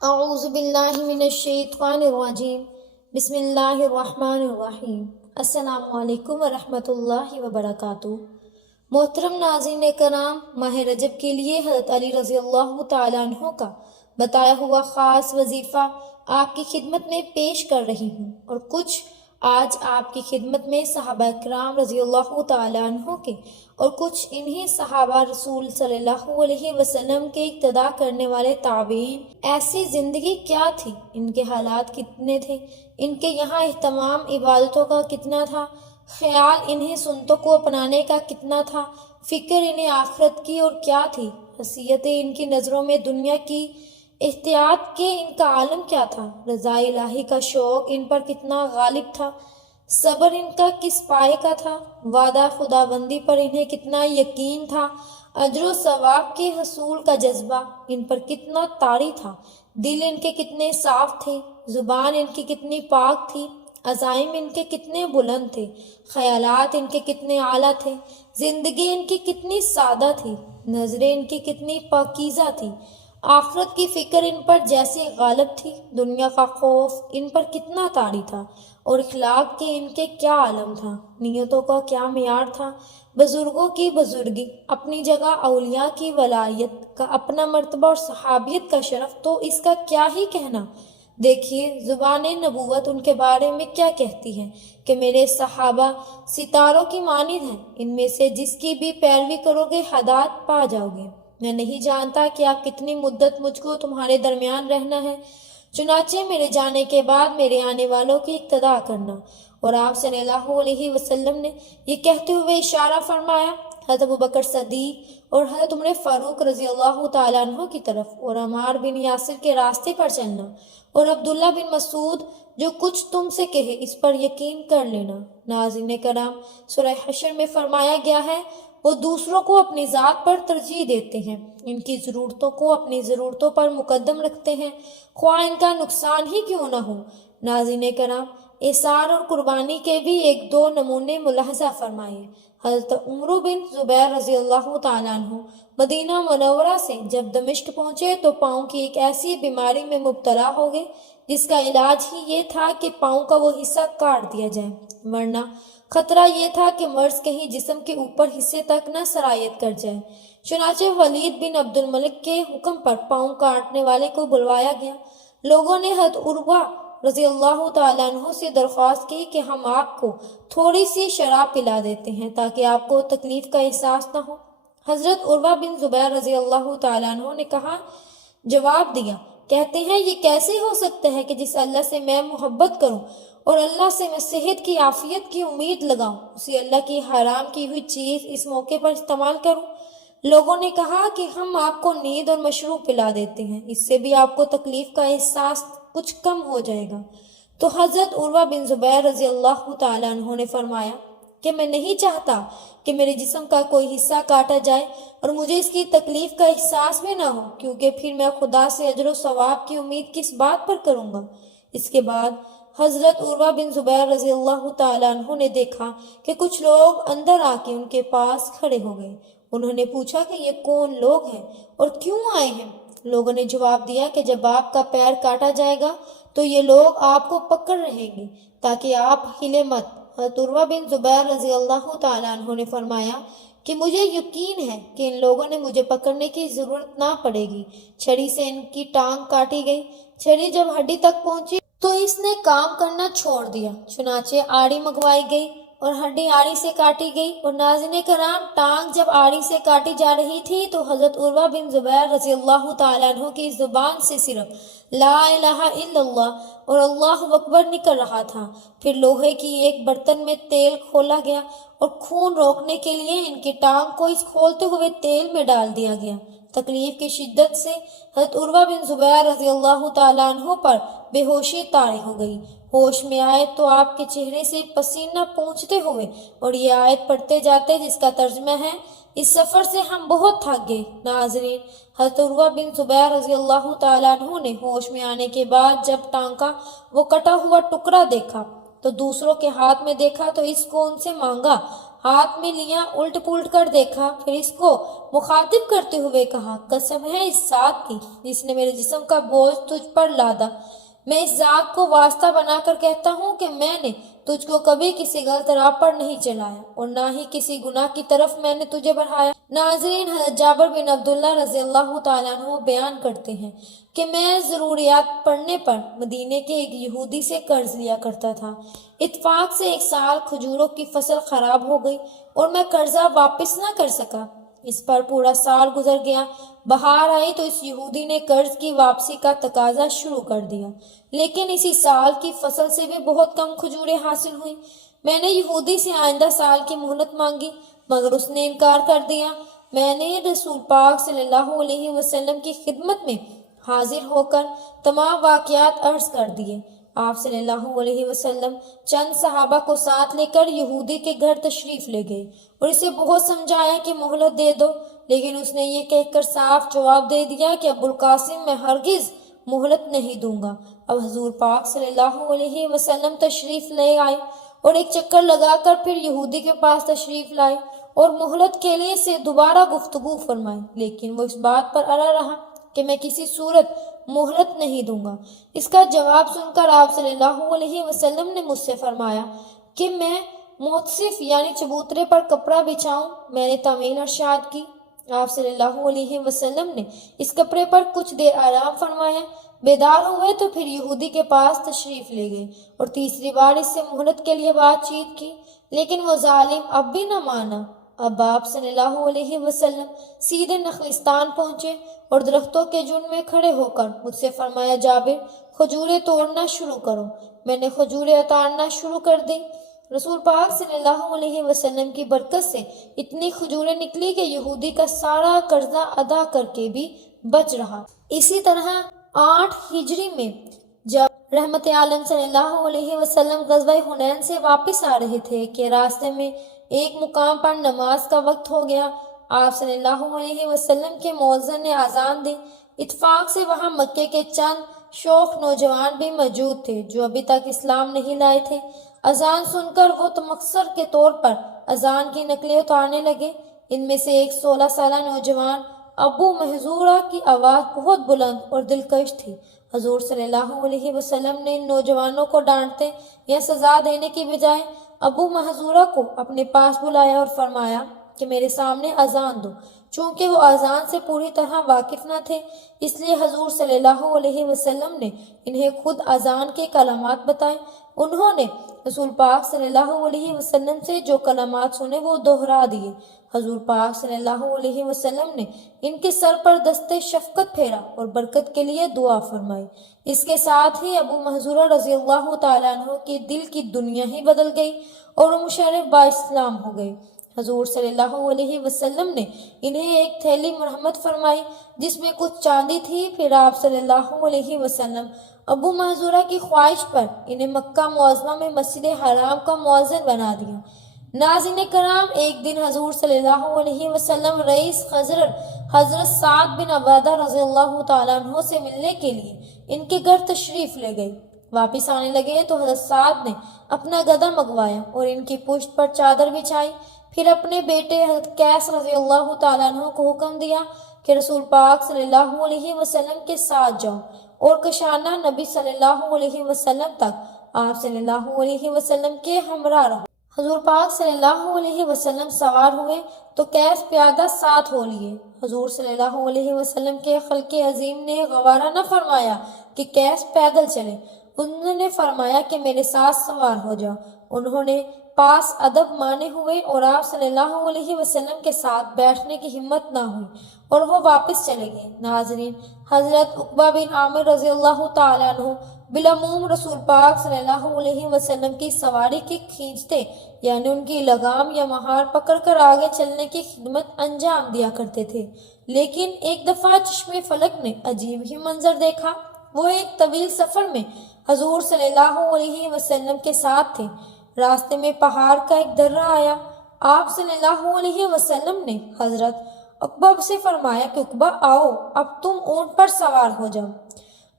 اعوذ باللہ من الشیطان الرجیم بسم اللہ الرحمن الرحیم السلام علیکم ورحمۃ اللہ وبرکاتہ۔ محترم ناظرین کرام، ماہ رجب کے لیے حضرت علی رضی اللہ تعالیٰ عنہ کا بتایا ہوا خاص وظیفہ آپ کی خدمت میں پیش کر رہی ہوں، اور کچھ آج آپ کی خدمت میں صحابہ کرام رضی اللہ تعالیٰ عنہ کے اور کچھ انہی صحابہ رسول صلی اللہ علیہ وسلم کے اقتداء کرنے والے تابعین، ایسی زندگی کیا تھی، ان کے حالات کتنے تھے، ان کے یہاں اہتمام عبادتوں کا کتنا تھا، خیال انہیں سنتوں کو اپنانے کا کتنا تھا، فکر انہیں آخرت کی اور کیا تھی، حیثیتیں ان کی نظروں میں دنیا کی، احتیاط کے ان کا عالم کیا تھا، رضا الہی کا شوق ان پر کتنا غالب تھا، صبر ان کا کس پائے کا تھا، وعدہ خداوندی پر انہیں کتنا یقین تھا، اجر و ثواب کے حصول کا جذبہ ان پر کتنا طاری تھا، دل ان کے کتنے صاف تھے، زبان ان کی کتنی پاک تھی، عزائم ان کے کتنے بلند تھے، خیالات ان کے کتنے اعلیٰ تھے، زندگی ان کی کتنی سادہ تھی، نظریں ان کی کتنی پاکیزہ تھی، آخرت کی فکر ان پر جیسے غالب تھی، دنیا کا خوف ان پر کتنا طاری تھا، اور اخلاق کے ان کے کیا عالم تھا، نیتوں کا کیا معیار تھا، بزرگوں کی بزرگی اپنی جگہ، اولیاء کی ولایت کا اپنا مرتبہ اور صحابیت کا شرف تو اس کا کیا ہی کہنا۔ دیکھیے زبان نبوت ان کے بارے میں کیا کہتی ہے کہ میرے صحابہ ستاروں کی مانند ہیں، ان میں سے جس کی بھی پیروی کرو گے ہدایت پا جاؤ گے۔ میں نہیں جانتا کہ آپ کتنی مدت مجھ کو تمہارے درمیان رہنا ہے، چنانچہ میرے جانے کے بعد میرے آنے والوں کی اقتداء کرنا۔ اور آپ صلی اللہ علیہ وسلم نے یہ کہتے ہوئے اشارہ فرمایا حضرت ابوبکر صدیق اور حضرت عمر فاروق رضی اللہ تعالیٰ عنہ کی طرف، اور عمار بن یاسر کے راستے پر چلنا، اور عبداللہ بن مسعود جو کچھ تم سے کہے اس پر یقین کر لینا۔ ناظرین کرام، سورہ حشر میں فرمایا گیا ہے وہ دوسروں کو اپنی ذات پر ترجیح دیتے ہیں، ان کی ضرورتوں کو اپنی ضرورتوں پر مقدم رکھتے ہیں، خواہ ان کا نقصان ہی کیوں نہ ہو۔ ناظرین کرام، اثار اور قربانی کے بھی ایک دو نمونے ملاحظہ فرمائے۔ حضرت عمر بن زبیر رضی اللہ تعالیٰ عنہ مدینہ منورہ سے جب دمشق پہنچے تو پاؤں کی ایک ایسی بیماری میں مبتلا ہو گئے جس کا علاج ہی یہ تھا کہ پاؤں کا وہ حصہ کاٹ دیا جائے، ورنہ خطرہ یہ تھا کہ مرض کہیں جسم کے اوپر حصے تک نہ سرایت کر جائے۔ چنانچہ ولید بن عبد الملک کے حکم پر پاؤں کاٹنے والے کو بلوایا گیا۔ لوگوں نے حضرت عروہ رضی اللہ تعالیٰ عنہ سے درخواست کی کہ ہم آپ کو تھوڑی سی شراب پلا دیتے ہیں تاکہ آپ کو تکلیف کا احساس نہ ہو۔ حضرت عروہ بن زبیر رضی اللہ تعالیٰ عنہ نے جواب دیا، کہتے ہیں یہ کیسے ہو سکتا ہے کہ جس اللہ سے میں محبت کروں اور اللہ سے میں صحت کی عافیت کی امید لگاؤں، اسی اللہ کی حرام کی ہوئی چیز اس موقع پر استعمال کروں۔ لوگوں نے کہا کہ ہم آپ کو نیند اور مشروب پلا دیتے ہیں، اس سے بھی آپ کو تکلیف کا احساس کچھ کم ہو جائے گا۔ تو حضرت عروہ بن زبیر رضی اللہ تعالیٰ عنہ نے فرمایا کہ میں نہیں چاہتا کہ میرے جسم کا کوئی حصہ کاٹا جائے اور مجھے اس کی تکلیف کا احساس بھی نہ ہو، کیونکہ پھر میں خدا سے اجر و ثواب کی امید کس بات پر کروں گا۔ اس کے بعد حضرت عروہ بن زبیر رضی اللہ تعالیٰ عنہ نے دیکھا کہ کچھ لوگ اندر آ کے ان کے پاس کھڑے ہو گئے۔ انہوں نے پوچھا کہ یہ کون لوگ ہیں اور کیوں آئے ہیں؟ لوگوں نے جواب دیا کہ جب آپ کا پیر کاٹا جائے گا تو یہ لوگ آپ کو پکڑ رہیں گے تاکہ آپ ہلے مت۔ حضرت عروہ بن زبیر رضی اللہ تعالیٰ عنہ نے فرمایا کہ مجھے یقین ہے کہ ان لوگوں نے مجھے پکڑنے کی ضرورت نہ پڑے گی۔ چھڑی سے ان کی ٹانگ کاٹی گئی، چھڑی جب ہڈی تک پہنچی تو اس نے کام کرنا چھوڑ دیا، چنانچہ آڑی منگوائی گئی اور ہڈی آڑی سے کاٹی گئی۔ اور ناظرین کرام، ٹانگ جب آڑی سے کاٹی جا رہی تھی تو حضرت عروہ بن زبیر رضی اللہ تعالیٰ عنہ کی زبان سے صرف لا الہ الا اللہ اور اللہ اکبر نکل رہا تھا۔ پھر لوہے کی ایک برتن میں تیل کھولا گیا اور خون روکنے کے لیے ان کی ٹانگ کو اس کھولتے ہوئے تیل میں ڈال دیا گیا۔ تکلیف کی شدت سے حضرت عروہ بن زبیر رضی اللہ تعالیٰ عنہ پر بے ہوشی طاری ہو گئی۔ ہوش میں آئے تو آپ کے چہرے سے پسینہ پونچھتے ہوئے اور یہ آیت پڑھتے جاتے جس کا ترجمہ ہے، اس سفر سے ہم بہت تھک گئے۔ ناظرین، حضرت عروہ بن زبیر رضی اللہ تعالیٰ عنہ نے ہوش میں آنے کے بعد جب ٹانگ کا وہ کٹا ہوا ٹکڑا دیکھا تو دوسروں کے ہاتھ میں دیکھا تو اس کو ان سے مانگا۔ ہاتھ میں لیا، الٹ پلٹ کر دیکھا، پھر اس کو مخاطب کرتے ہوئے کہا، قسم ہے اس ذات کی جس نے میرے جسم کا بوجھ تجھ پر لادا، میں اس ذات کو واسطہ بنا کر کہتا ہوں کہ میں نے تجھ کو کبھی کسی غلط راہ پر نہیں چلایا اور نہ ہی کسی گناہ کی طرف میں نے تجھے بڑھایا۔ ناظرین، حضرت جابر بن عبداللہ رضی اللہ تعالیٰ عنہ بیان کرتے ہیں کہ میں ضروریات پڑنے پر مدینے کے ایک یہودی سے قرض لیا کرتا تھا۔ اتفاق سے ایک سال کھجوروں کی فصل خراب ہو گئی اور میں قرضہ واپس نہ کر سکا۔ اس پر پورا سال گزر گیا۔ بہار آئی تو اس یہودی نے قرض کی واپسی کا تقاضا شروع کر دیا، لیکن اسی سال کی فصل سے بھی بہت کم کھجوریں حاصل ہوئیں۔ میں نے یہودی سے آئندہ سال کی مہلت مانگی مگر اس نے انکار کر دیا۔ میں نے رسول پاک صلی اللہ علیہ وسلم کی خدمت میں حاضر ہو کر تمام واقعات عرض کر دیے۔ آپ صلی اللہ علیہ وسلم چند صحابہ کو ساتھ لے کر یہودی کے گھر تشریف لے گئے اور اسے بہت سمجھایا کہ مہلت دے دو، لیکن اس نے یہ کہہ کر صاف جواب دے دیا کہ ابو القاسم میں ہرگز مہلت نہیں دوں گا۔ اب حضور پاک صلی اللہ علیہ وسلم تشریف لے آئے اور ایک چکر لگا کر پھر یہودی کے پاس تشریف لائے اور مہلت کے لیے سے دوبارہ گفتگو فرمائی، لیکن وہ اس بات پر اڑا رہا کہ میں کسی صورت مہلت نہیں دوں گا۔ اس کا جواب سن کر آپ صلی اللہ علیہ وسلم نے مجھ سے فرمایا کہ میں موتصف یعنی چبوترے پر کپڑا بچھاؤں۔ میں نے تعمیل ارشاد کی۔ آپ صلی اللہ علیہ وسلم نے اس کپڑے پر کچھ دیر آرام فرمایا، بیدار ہوئے تو پھر یہودی کے پاس تشریف لے گئے اور تیسری بار اس سے مہلت کے لیے بات چیت کی، لیکن وہ ظالم اب بھی نہ مانا۔ اب آپ صلی اللہ علیہ وسلم سیدھے نخلستان پہنچے اور درختوں کے جھنڈ میں کھڑے ہو کر مجھ سے فرمایا، جابر کھجوریں توڑنا شروع کرو۔ میں نے کھجوریں اتارنا شروع کر دی۔ رسول پاک صلی اللہ علیہ وسلم کی برکت سے اتنی کھجوریں نکلی کہ یہودی کا سارا قرضہ ادا کر کے بھی بچ رہا۔ اسی طرح 8 ہجری میں جب رحمت عالم صلی اللہ علیہ وسلم غزوہ حنین سے واپس آ رہے تھے کہ راستے میں ایک مقام پر نماز کا وقت ہو گیا۔ آپ صلی اللہ علیہ وسلم کے مؤذن نے اذان دی۔ اتفاق سے وہاں مکے کے چند شوخ نوجوان بھی موجود تھے جو ابھی تک اسلام نہیں لائے تھے۔ اذان سن کر وہ تمکثر کے طور پر اذان کی نقلیں اتارنے لگے۔ ان میں سے ایک 16 سالہ نوجوان ابو محذورہ کی آواز بہت بلند اور دلکش تھی۔ حضور صلی اللہ علیہ وسلم نے ان نوجوانوں کو ڈانٹتے یا سزا دینے کی بجائے ابو محذورہ کو اپنے پاس بلایا اور فرمایا کہ میرے سامنے اذان دو۔ چونکہ وہ اذان سے پوری طرح واقف نہ تھے، اس لیے حضور صلی اللہ علیہ وسلم نے انہیں خود اذان کے کلمات بتائے۔ انہوں نے رسول پاک صلی اللہ علیہ وسلم سے جو کلمات سنے وہ دہرا دیے۔ حضور پاک صلی اللہ علیہ وسلم نے ان کے سر پر دست شفقت پھیرا اور برکت کے لیے دعا فرمائی۔ اس کے ساتھ ہی ابو محذورہ رضی اللہ تعالیٰ عنہ کے دل کی دنیا ہی بدل گئی اور وہ مشرف با اسلام ہو گئے۔ حضور صلی اللہ علیہ وسلم نے انہیں ایک تھیلی مرحمت فرمائی جس میں کچھ چاندی تھی۔ پھر آپ صلی اللہ علیہ وسلم ابو محذورہ کی خواہش پر انہیں مکہ معظمہ میں مسجد حرام کا مؤذن بنا دیا۔ ناظرین کرام، ایک دن حضور صلی اللہ علیہ وسلم رئیس حضرت سعد بن عبادہ رضی اللہ تعالیٰ عنہ سے ملنے کے لیے ان کے گھر تشریف لے گئے۔ واپس آنے لگے تو حضرت سعد نے اپنا گدھا منگوایا اور ان کی پشت پر چادر بچھائی۔ پھر اپنے بیٹے حضرت قیس رضی اللہ تعالیٰ عنہ کو حکم دیا کہ رسول پاک صلی اللہ علیہ وسلم کے ساتھ جاؤ اور کشانہ نبی صلی اللہ علیہ وسلم تک آپ صلی اللہ علیہ وسلم کے ہمراہ رہو۔ حضور پاک صلی اللہ علیہ وسلم سوار ہوئے تو قیس پیادہ ساتھ ہو لیے۔ حضور صلی اللہ علیہ وسلم کے خلق عظیم نے گوارہ نہ فرمایا کہ قیس پیدل چلے۔ انہوں نے فرمایا کہ میرے ساتھ سوار ہو جاؤ۔ انہوں نے پاس ادب مانے ہوئے اور آپ صلی اللہ علیہ وسلم کے ساتھ بیٹھنے کی ہمت نہ ہوئی اور وہ واپس چلے گئے۔ ناظرین، حضرت عقبہ بن عامر رضی اللہ تعالیٰ عنہ بالعموم رسول پاک صلی اللہ علیہ وسلم کی سواری کی کھینچتے یعنی ان کی لگام یا مہار پکڑ کر آگے چلنے کی خدمت انجام دیا کرتے تھے، لیکن ایک دفعہ چشم فلک نے عجیب ہی منظر دیکھا۔ وہ ایک طویل سفر میں حضور صلی اللہ علیہ وسلم کے ساتھ تھے۔ راستے میں پہاڑ کا ایک درہ آیا۔ آپ صلی اللہ علیہ وسلم نے حضرت عقبہ سے فرمایا کہ عقبہ آؤ، اب تم اونٹ پر سوار ہو جاؤ۔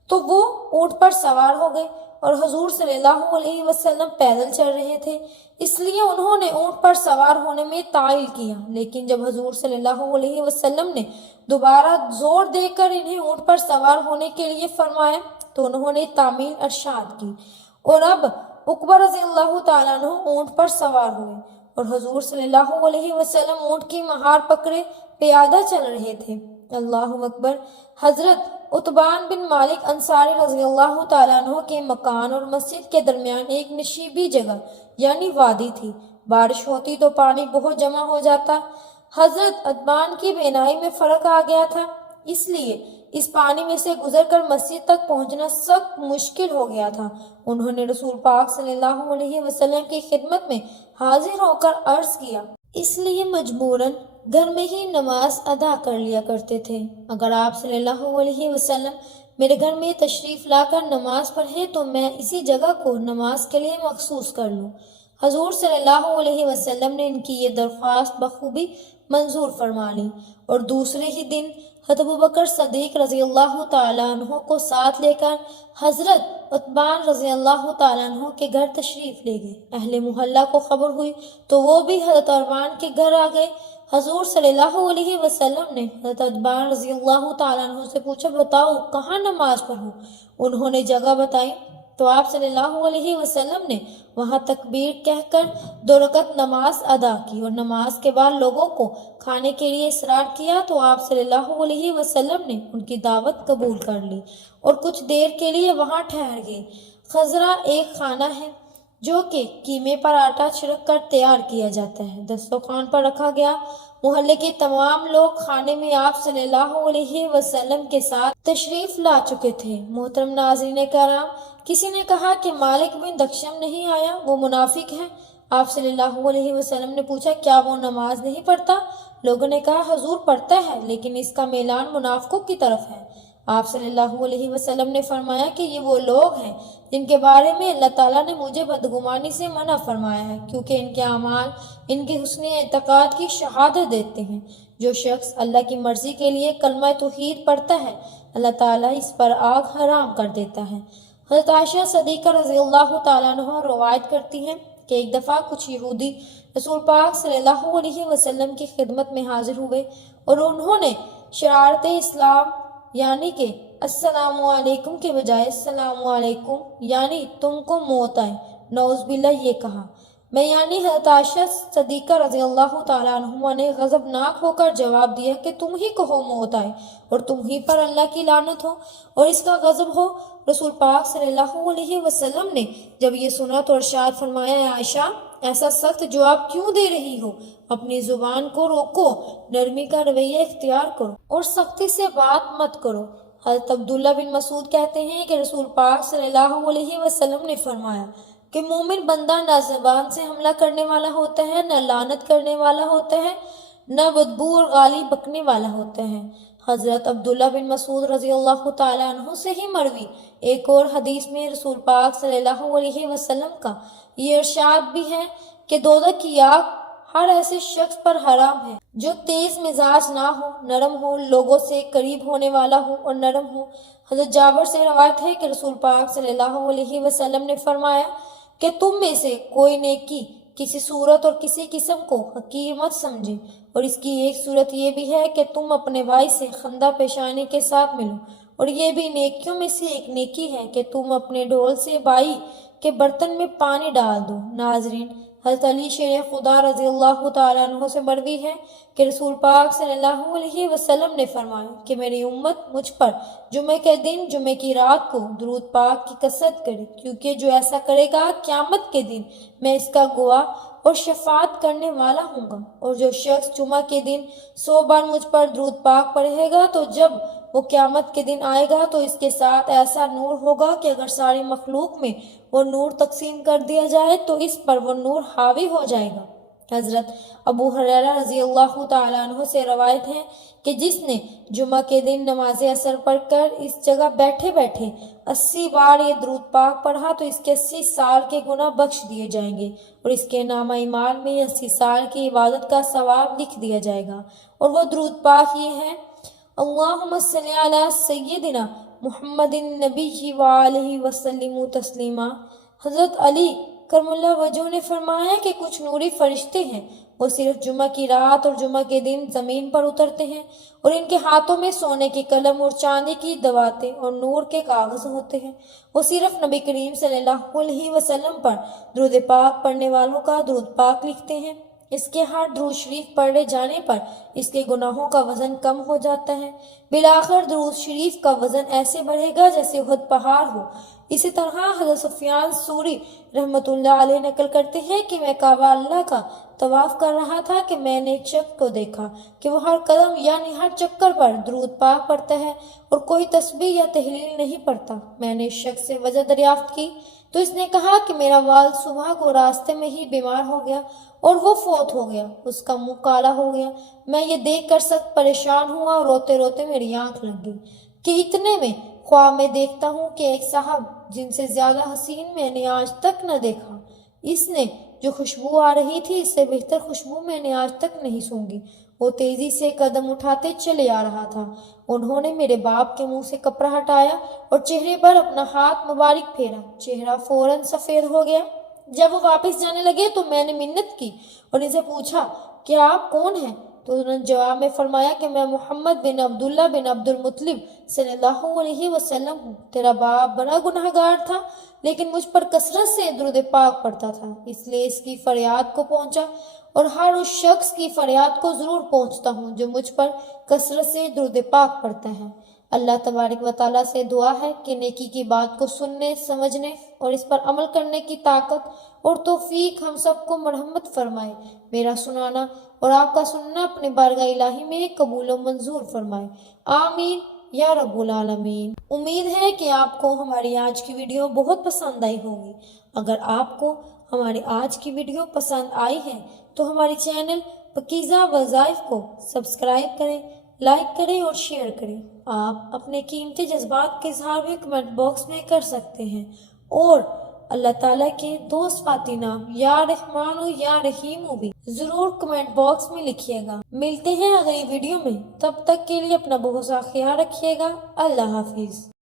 تو وہ اونٹ پر سوار ہو گئے اور حضور صلی اللہ علیہ وسلم پیدل چل رہے تھے، اس لیے انہوں نے اونٹ پر سوار ہونے میں تعیل کیا، لیکن جب حضور صلی اللہ علیہ وسلم نے دوبارہ زور دے کر انہیں اونٹ پر سوار ہونے کے لیے فرمایا تو انہوں نے تعمیل ارشاد کی، اور اب عقبہ رضی اللہ تعالیٰ عنہ اونٹ پر سوار ہوئے اور حضور صلی اللہ علیہ وسلم اونٹ کی مہار پکڑے پیادہ چل رہے تھے۔ اللہ اکبر۔ حضرت عتبان بن مالک انصاری رضی اللہ تعالیٰ عنہ کے مکان اور مسجد کے درمیان ایک نشیبی جگہ یعنی وادی تھی، بارش ہوتی تو پانی بہت جمع ہو جاتا۔ حضرت عتبان کی بینائی میں فرق آ گیا تھا، اس لیے اس پانی میں سے گزر کر مسجد تک پہنچنا سخت مشکل ہو گیا تھا۔ انہوں نے رسول پاک صلی اللہ علیہ وسلم کی خدمت میں حاضر ہو کر عرض کیا، اس لیے مجبوراً گھر میں ہی نماز ادا کر لیا کرتے تھے۔ اگر آپ صلی اللہ علیہ وسلم میرے گھر میں تشریف لا کر نماز پڑھیں تو میں اسی جگہ کو نماز کے لیے مخصوص کر لوں۔ حضور صلی اللہ علیہ وسلم نے ان کی یہ درخواست بخوبی منظور فرما لی اور دوسرے ہی دن حضرت ابوبکر صدیق رضی اللہ تعالیٰ عنہ کو ساتھ لے کر حضرت عتبان رضی اللہ تعالیٰ عنہ کے گھر تشریف لے گئے۔ اہل محلہ کو خبر ہوئی تو وہ بھی حضرت عتبان کے گھر آ گئے۔ حضور صلی اللہ علیہ وسلم نے حضرت عتبان رضی اللہ تعالیٰ عنہ سے پوچھا، بتاؤ کہاں نماز پڑھوں؟ انہوں نے جگہ بتائی تو آپ صلی اللہ علیہ وسلم نے وہاں تکبیر کہہ کر 2 رکعت نماز ادا کی اور نماز کے بعد لوگوں کو کھانے کے لیے اصرار کیا تو آپ صلی اللہ علیہ وسلم نے ان کی دعوت قبول کر لی اور کچھ دیر کے لیے وہاں ٹھہر گئے۔ خضرہ ایک کھانا ہے جو کہ قیمے پر آٹا چھڑک کر تیار کیا جاتا ہے، دسترخوان پر رکھا گیا۔ محلے کے تمام لوگ کھانے میں آپ صلی اللہ علیہ وسلم کے ساتھ تشریف لا چکے تھے۔ محترم ناظرین کرام، کسی نے کہا کہ مالک بن دکشم نہیں آیا، وہ منافق ہے۔ آپ صلی اللہ علیہ وسلم نے پوچھا، کیا وہ نماز نہیں پڑھتا؟ لوگوں نے کہا، حضور پڑھتا ہے لیکن اس کا میلان منافقوں کی طرف ہے۔ آپ صلی اللہ علیہ وسلم نے فرمایا کہ یہ وہ لوگ ہیں جن کے بارے میں اللہ تعالیٰ نے مجھے بدگمانی سے منع فرمایا ہے، کیونکہ ان کے اعمال ان کے حسن اعتقاد کی شہادت دیتے ہیں۔ جو شخص اللہ کی مرضی کے لیے کلمہ توحید پڑھتا ہے، اللہ تعالیٰ اس پر آگ حرام کر دیتا ہے۔ حضرت عائشہ صدیقہ رضی اللہ تعالیٰ عنہ روایت کرتی ہیں کہ ایک دفعہ کچھ یہودی رسول پاک صلی اللہ علیہ وسلم کی خدمت میں حاضر ہوئے اور انہوں نے شرارت اسلام یعنی کہ السلام علیکم کے بجائے السلام علیکم یعنی تم کو موت آئے نعوذ باللہ یہ کہا۔ میں یعنی حضرت عائشہ صدیقہ رضی اللہ تعالیٰ عنہ نے غضبناک ہو کر جواب دیا کہ تم ہی کہو موت آئے اور تم ہی پر اللہ کی لعنت ہو اور اس کا غضب ہو۔ رسول پاک صلی اللہ علیہ وسلم نے جب یہ سنا تو ارشاد فرمایا، عائشہ ایسا سخت جواب کیوں دے رہی ہو؟ اپنی زبان کو روکو، نرمی کا رویہ اختیار کرو اور سختی سے بات مت کرو۔ حضرت عبداللہ بن مسعود کہتے ہیں کہ رسول پاک صلی اللہ علیہ وسلم نے فرمایا کہ مومن بندہ نہ زبان سے حملہ کرنے والا ہوتا ہے، نہ لعنت کرنے والا ہوتا ہے، نہ بدبو اور گالی بکنے والا ہوتا ہے۔ حضرت عبداللہ بن مسعود رضی اللہ تعالیٰ عنہ سے ہی مروی ایک اور حدیث میں رسول پاک صلی اللہ علیہ وسلم کا یہ ارشاد بھی ہے کہ دوزخ کی آگ ہر ایسے شخص پر حرام ہے جو تیز مزاج نہ ہو، نرم ہو، لوگوں سے قریب ہونے والا ہو اور نرم ہو۔ حضرت جابر سے روایت ہے کہ رسول پاک صلی اللہ علیہ وسلم نے فرمایا کہ تم میں سے کوئی نیکی کسی صورت اور کسی قسم کو حقیر مت سمجھے، اور اس کی ایک صورت یہ بھی ہے کہ تم اپنے بھائی سے خندہ پیشانی کے ساتھ ملو، اور یہ بھی نیکیوں میں سے ایک نیکی ہے کہ تم اپنے ڈھول سے بھائی کے برتن میں پانی ڈال دو۔ ناظرین، حضرت علی شیر خدا رضی اللہ تعالیٰ عنہ سے مروی ہے کہ رسول پاک صلی اللہ علیہ وسلم نے فرمایا کہ میری امت مجھ پر جمعہ کے دن جمعہ کی رات کو درود پاک کی کثرت کرے، کیونکہ جو ایسا کرے گا قیامت کے دن میں اس کا گواہ اور شفاعت کرنے والا ہوں گا، اور جو شخص جمعہ کے دن 100 بار مجھ پر درود پاک پڑھے گا تو جب وہ قیامت کے دن آئے گا تو اس کے ساتھ ایسا نور ہوگا کہ اگر ساری مخلوق میں وہ نور تقسیم کر دیا جائے تو اس پر وہ نور حاوی ہو جائے گا۔ حضرت ابو ہریرہ رضی اللہ تعالیٰ عنہ سے روایت ہے کہ جس نے جمعہ کے دن نماز عصر پڑھ کر اس جگہ بیٹھے بیٹھے 80 بار یہ درود پاک پڑھا تو اس کے 80 سال کے گناہ بخش دیے جائیں گے اور اس کے نامہ اعمال میں 80 سال کی عبادت کا ثواب لکھ دیا جائے گا، اور وہ درود پاک یہ ہے: اللہم صلی علی سیدنا محمد النبی وآلہ وسلم تسلیما۔ حضرت علی کرم اللہ وجہ نے فرمایا کہ کچھ نوری فرشتے ہیں، وہ صرف جمعہ کی رات اور جمعہ کے دن زمین پر اترتے ہیں، اور ان کے ہاتھوں میں سونے کے قلم اور چاندی کی دواتیں اور نور کے کاغذ ہوتے ہیں۔ وہ صرف نبی کریم صلی اللہ علیہ وسلم پر درود پاک پڑھنے والوں کا درود پاک لکھتے ہیں۔ اس کے ہر درود شریف پڑھے جانے پر اس کے گناہوں کا وزن کم ہو جاتا ہے۔ بالآخر درود شریف کا وزن ایسے بڑھے گا جیسے احد پہاڑ ہو۔ اسی طرح حضرت سفیان ثوری رحمۃ اللہ علیہ نقل کرتے ہیں کہ میں کعبہ اللہ کا طواف کر رہا تھا کہ میں نے ایک شخص کو دیکھا کہ وہ ہر قدم یعنی ہر چکر پر درود پاک پڑھتا ہے اور کوئی تسبیح یا تحلیل نہیں پڑھتا۔ میں نے اس شخص سے وجہ دریافت کی تو اس نے کہا کہ میرا والد صبح کو راستے میں ہی بیمار ہو گیا اور وہ فوت ہو گیا، اس کا منہ کالا ہو گیا۔ میں یہ دیکھ کر سخت پریشان ہوا اور روتے روتے میری آنکھ لگ گئی کہ اتنے میں خواب میں دیکھتا ہوں کہ ایک صاحب جن سے زیادہ حسین میں نے آج تک نہ دیکھا، اس نے جو خوشبو آ رہی تھی اس سے بہتر خوشبو میں نے آج تک نہیں سونگھی، وہ تیزی سے قدم اٹھاتے چلے آ رہا تھا۔ انہوں نے میرے باپ کے منہ سے کپڑا ہٹایا اور چہرے پر اپنا ہاتھ مبارک پھیرا، چہرہ فوراً سفید ہو گیا۔ جب وہ واپس جانے لگے تو میں نے منت کی اور ان سے پوچھا کہ آپ کون ہیں؟ تو انہوں نے جواب میں فرمایا کہ میں محمد بن عبداللہ بن عبد المطلب صلی اللہ علیہ وسلم ہوں۔ تیرا باپ بڑا گناہ گار تھا لیکن مجھ پر کثرت سے درود پاک پڑھتا تھا، اس لیے اس کی فریاد کو پہنچا اور ہر اس شخص کی فریاد کو ضرور پہنچتا ہوں جو مجھ پر کثرت سے درود پاک پڑھتا ہے۔ اللہ تبارک و تعالیٰ سے دعا ہے کہ نیکی کی بات کو سننے، سمجھنے اور اس پر عمل کرنے کی طاقت اور توفیق ہم سب کو مرحمت فرمائے۔ میرا سنانا اور آپ کا سننا اپنے بارگاہ الہی میں قبول و منظور فرمائے، آمین یا رب العالمین۔ امید ہے کہ آپ کو ہماری آج کی ویڈیو بہت پسند آئی ہوگی۔ اگر آپ کو ہماری آج کی ویڈیو پسند آئی ہے تو ہماری چینل پاکیزہ وظائف کو سبسکرائب کریں، لائک کریں اور شیئر کریں۔ آپ اپنے قیمتی جذبات کے اظہار بھی کمنٹ باکس میں کر سکتے ہیں، اور اللہ تعالیٰ کے دو صفاتی نام یا رحمان و یا رحیم بھی ضرور کمنٹ باکس میں لکھیے گا۔ ملتے ہیں اگلی ویڈیو میں، تب تک کے لیے اپنا بہت سا خیال رکھیے گا۔ اللہ حافظ۔